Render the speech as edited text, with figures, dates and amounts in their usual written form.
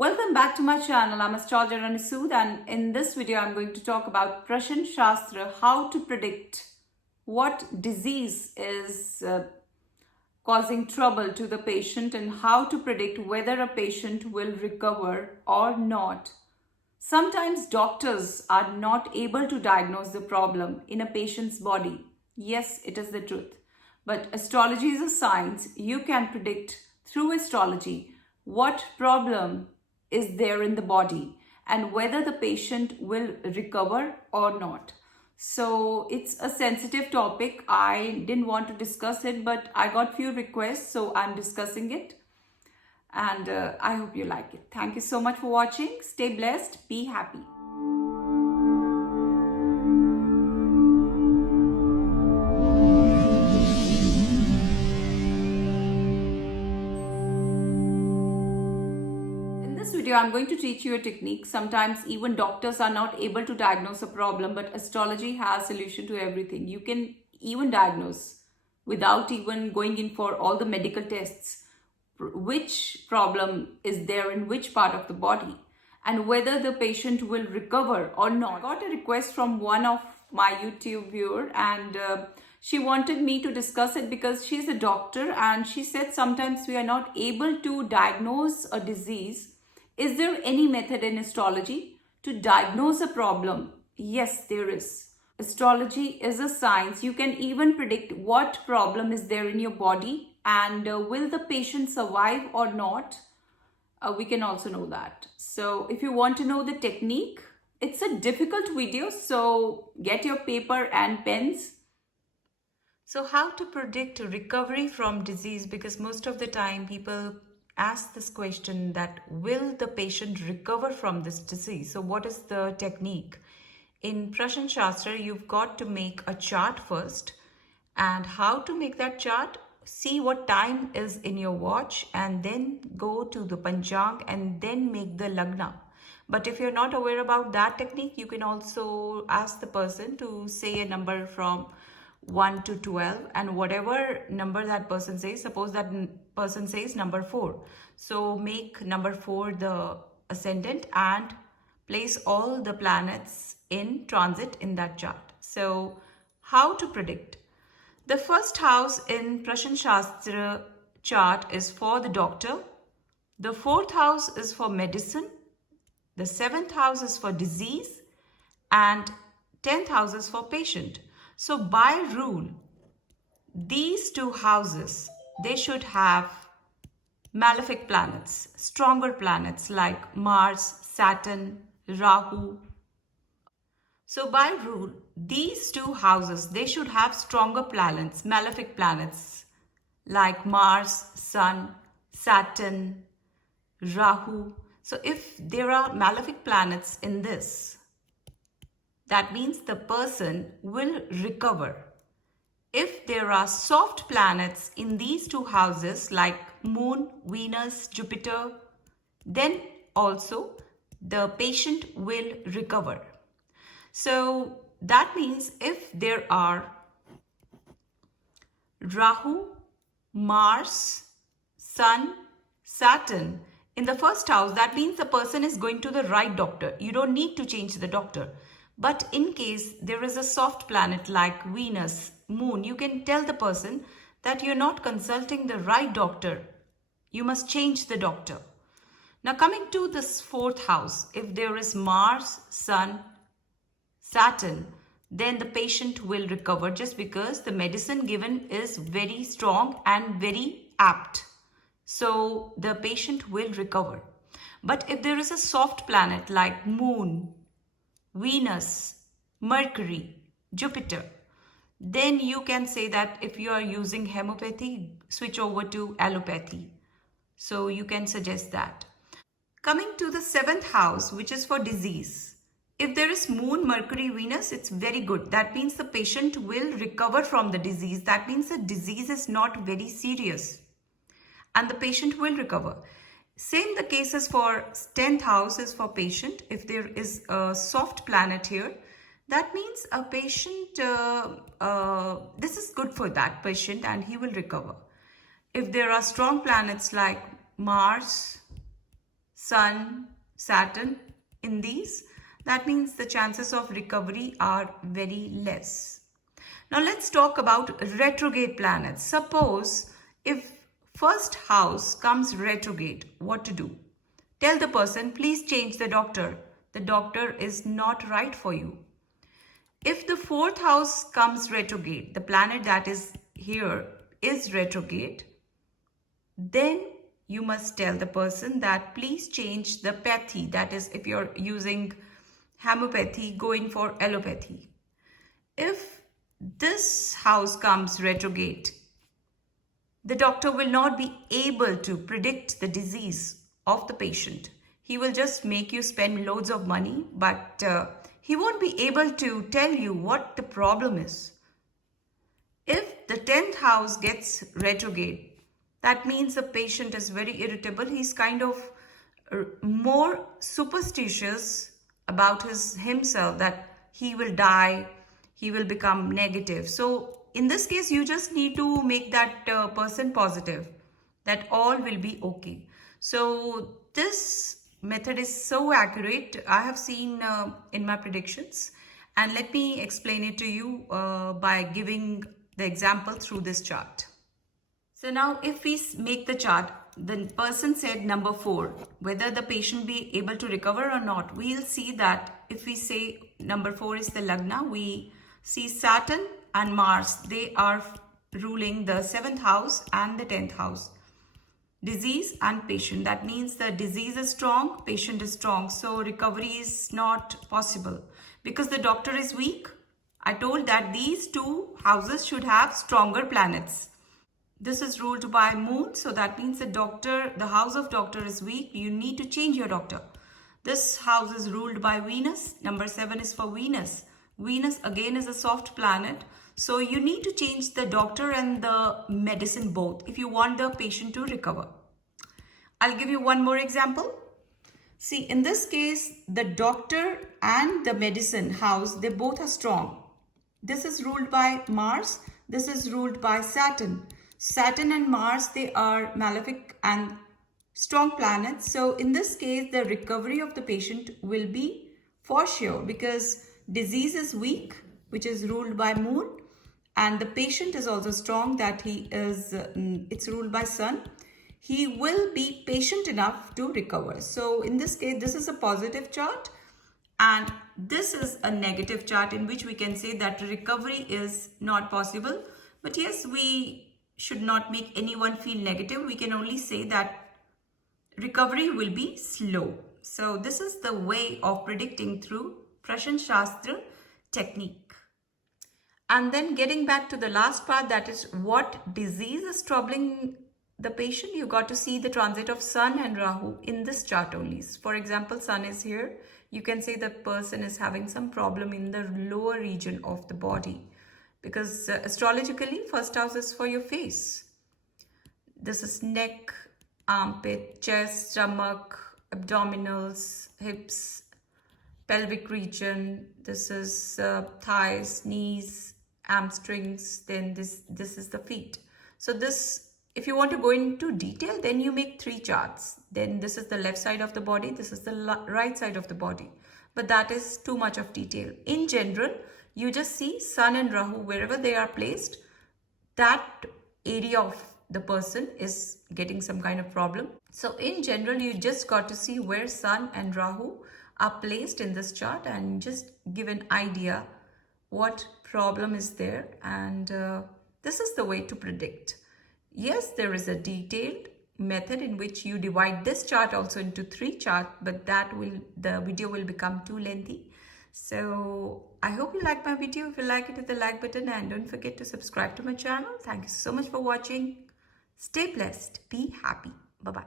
Welcome back to my channel. I'm astrologer Rani Sood, and in this video I'm going to talk about Prashan Shastra, how to predict what disease is causing trouble to the patient and how to predict whether a patient will recover or not. Sometimes doctors are not able to diagnose the problem in a patient's body. Yes, it is the truth. But astrology is a science. You can predict through astrology what problem is there in the body and whether the patient will recover or not. So it's a sensitive topic. I didn't want to discuss it, but I got few requests, so I'm discussing it. And I hope you like it. Thank you so much for watching. Stay blessed. Be happy. In this video, I'm going to teach you a technique. Sometimes even doctors are not able to diagnose a problem, but astrology has a solution to everything. You can even diagnose without even going in for all the medical tests which problem is there in which part of the body and whether the patient will recover or not. I got a request from one of my YouTube viewer, and she wanted me to discuss it because she's a doctor, and she said sometimes we are not able to diagnose a disease. Is there any method in astrology to diagnose a problem? Yes, there is. Astrology is a science. You can even predict what problem is there in your body and will the patient survive or not. We can also know that. So if you want to know the technique, it's a difficult video, so get your paper and pens. So how to predict recovery from disease, because most of the time people ask this question that will the patient recover from this disease? So what is the technique? In Prashan Shastra, you've got to make a chart first. And how to make that chart? See what time is in your watch and then go to the Panchang and then make the Lagna. But if you're not aware about that technique, you can also ask the person to say a number from 1 to 12, and whatever number that person says, suppose that person says number 4. So make number 4 the ascendant and place all the planets in transit in that chart. So how to predict? The first house in Prashan Shastra chart is for the doctor. The 4th house is for medicine. The 7th house is for disease. And 10th house is for patient. So by rule, these 2 houses, they should have malefic planets, stronger planets like Mars, Saturn, Rahu. So by rule, these 2 houses, they should have stronger planets, malefic planets like Mars, Sun, Saturn, Rahu. So if there are malefic planets in this, that means the person will recover. If there are soft planets in these 2 houses like Moon, Venus, Jupiter, then also the patient will recover. So that means if there are Rahu, Mars, Sun, Saturn in the first house, that means the person is going to the right doctor. You don't need to change the doctor. But in case there is a soft planet like Venus, Moon, you can tell the person that you're not consulting the right doctor. You must change the doctor. Now coming to this 4th house, if there is Mars, Sun, Saturn, then the patient will recover just because the medicine given is very strong and very apt. So the patient will recover. But if there is a soft planet like Moon, Venus, Mercury, Jupiter, then you can say that if you are using homeopathy, switch over to allopathy. So you can suggest that. Coming to the 7th house, which is for disease. If there is Moon, Mercury, Venus, it's very good. That means the patient will recover from the disease. That means the disease is not very serious and the patient will recover. Same the case is for 10th house is for patient. If there is a soft planet here, that means a patient, this is good for that patient and he will recover. If there are strong planets like Mars, Sun, Saturn in these, that means the chances of recovery are very less. Now let's talk about retrograde planets. Suppose if first house comes retrograde, what to do? Tell the person, please change the doctor. The doctor is not right for you. If the fourth house comes retrograde, the planet that is here is retrograde, then you must tell the person that please change the pathy. That is, if you're using homeopathy, go in for allopathy. If this house comes retrograde, the doctor will not be able to predict the disease of the patient. He will just make you spend loads of money, but he won't be able to tell you what the problem is. If the 10th house gets retrograde, that means the patient is very irritable. He's kind of more superstitious about himself, that he will die, he will become negative. So in this case, you just need to make that person positive, that all will be okay. So this method is so accurate. I have seen in my predictions, and let me explain it to you by giving the example through this chart. So now if we make the chart, the person said number 4, whether the patient be able to recover or not, we'll see that if we say number 4 is the Lagna, we see Saturn and Mars, they are ruling the 7th house and the 10th house. Disease and patient, that means the disease is strong, patient is strong, so recovery is not possible because the doctor is weak. I told that these two houses should have stronger planets. This is ruled by moon, so that means the house of doctor is weak. You need to change your doctor. This house is ruled by Venus. Number 7 is for Venus. Venus again is a soft planet. So you need to change the doctor and the medicine both if you want the patient to recover. I'll give you one more example. See, in this case, the doctor and the medicine house, they both are strong. This is ruled by Mars. This is ruled by Saturn. Saturn and Mars, they are malefic and strong planets. So in this case, the recovery of the patient will be for sure because disease is weak, which is ruled by moon, and the patient is also strong, that it's ruled by sun. He will be patient enough to recover. So in this case, this is a positive chart and this is a negative chart in which we can say that recovery is not possible. But yes, we should not make anyone feel negative. We can only say that recovery will be slow. So this is the way of predicting through Prashan Shastra technique. And then getting back to the last part, that is what disease is troubling the patient. You got to see the transit of Sun and Rahu in this chart only. For example, Sun is here. You can say the person is having some problem in the lower region of the body. Because astrologically, first house is for your face. This is neck, armpit, chest, stomach, abdominals, hips, pelvic region. This is thighs, knees, hamstrings. Then this is the feet. So this, if you want to go into detail, then you make 3 charts. Then this is the left side of the body. This is the right side of the body. But that is too much of detail. In general, you just see Sun and Rahu, wherever they are placed, that area of the person is getting some kind of problem. So in general, you just got to see where Sun and Rahu are placed in this chart and just give an idea what problem is there. And this is the way to predict. Yes, there is a detailed method in which you divide this chart also into 3 charts, but the video will become too lengthy. So I hope you like my video. If you like it, hit the like button and don't forget to subscribe to my channel. Thank you so much for watching. Stay blessed. Be happy. Bye-bye.